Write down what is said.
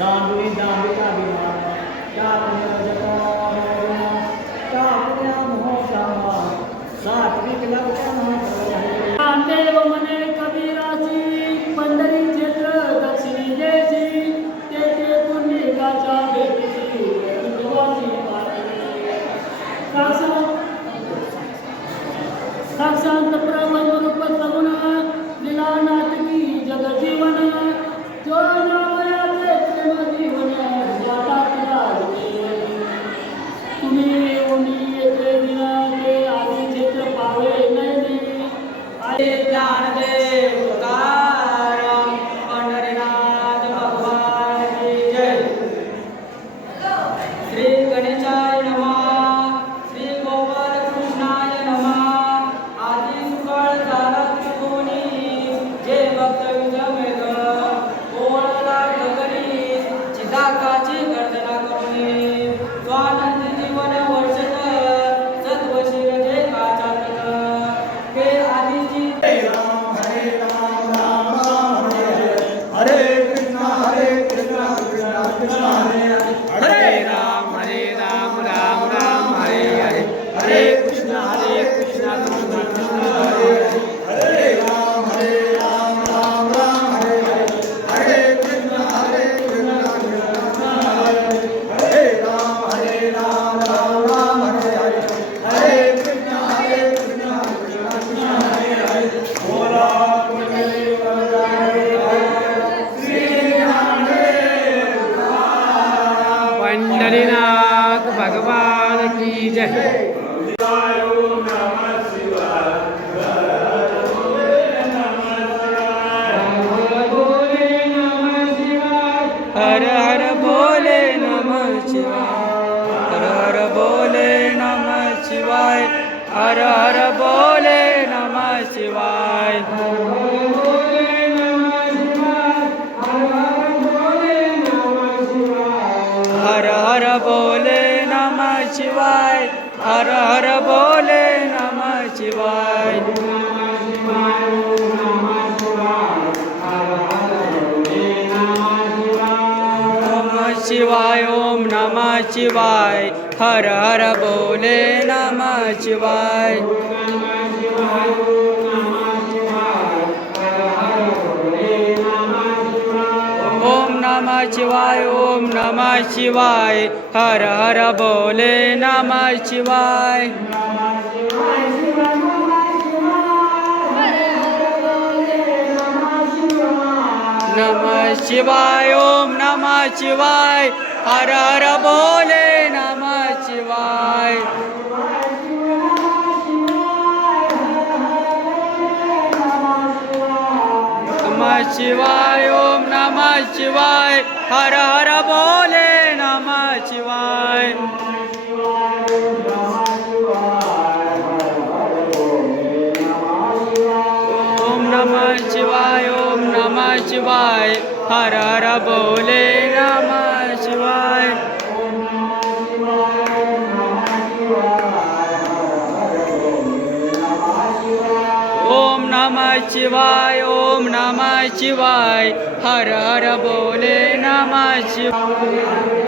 सांडुनी दांबिका विमान त्या पुण्य जपा त्या सात्विक लक्षण देव कबीराची पंढरी क्षेत्र दक्षिणी देशी तेथे पुण्यकाच्या भेटीची साक्षात साक्षात रूप सगुण लीला नाटकी जगजीवन जो Amen. पंढरीनाथ भगवान की जय। हर हर बोले नमः शिवाय। हर हर बोले नमः शिवाय। हर हर बोले नमः शिवाय। शिवाय हर हर बोले नमः शिवाय नमः शिवाय ओम नमः शिवाय हर हर बोले नमः शिवाय नमः शिवाय ओम नमः शिवाय हर हर बोले नमः शिवाय। नमः शिवाय ओम नमः शिवाय हर हर बोले नमः शिवाय। नमः शिवाय ओम नमः शिवाय। हर हर बोले नमः शिवाय। ओम नमः शिवाय ओम नमः शिवाय। हर हर बोले नमः शिवाय। ओम नमः शिवाय ओम शिवाय हर हर बोले नमः शिवाय